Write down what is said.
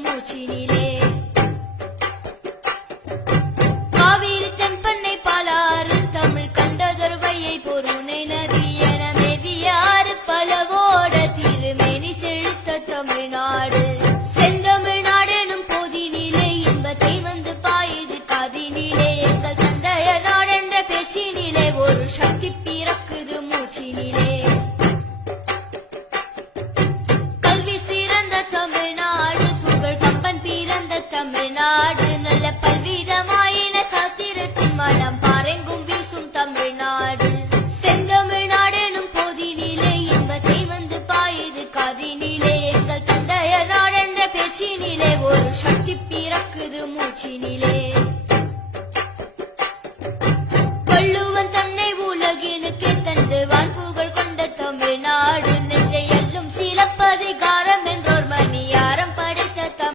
மூச்சினிலே. காவிரி தென்பண்ணை பாலாறு தமிழ் கண்டதொரு வையை பொருணை நதி என மேவியாறு பலவோட திருமேனி செழுத்த தமிழ்நாடு. செந்தமிழ்நாடு எனும் போதினிலே இன்பத்தை வந்து பாயுது காதினிலே. எங்கள் தந்தைய நாடென்ற பேச்சினிலே ஒரு சக்தி பிறக்குது மூச்சினிலே. கல்வி சிறந்த தமிழ்நாடு புகழ் கம்பன் பிறந்த தமிழ்நாடு. நல்ல பல்விதமாயின சாத்திரத்தின் மனம் பாரெங்கும் வீசும் தமிழ்நாடு. செந்தமிழ்நாடு எனும் போதினிலே இன்பத்தை வந்து பாயுது காதினிலே. எங்கள் தந்தைய நாடென்ற பேச்சினிலே ஒரு சக்தி பிறக்குது மூச்சினிலே.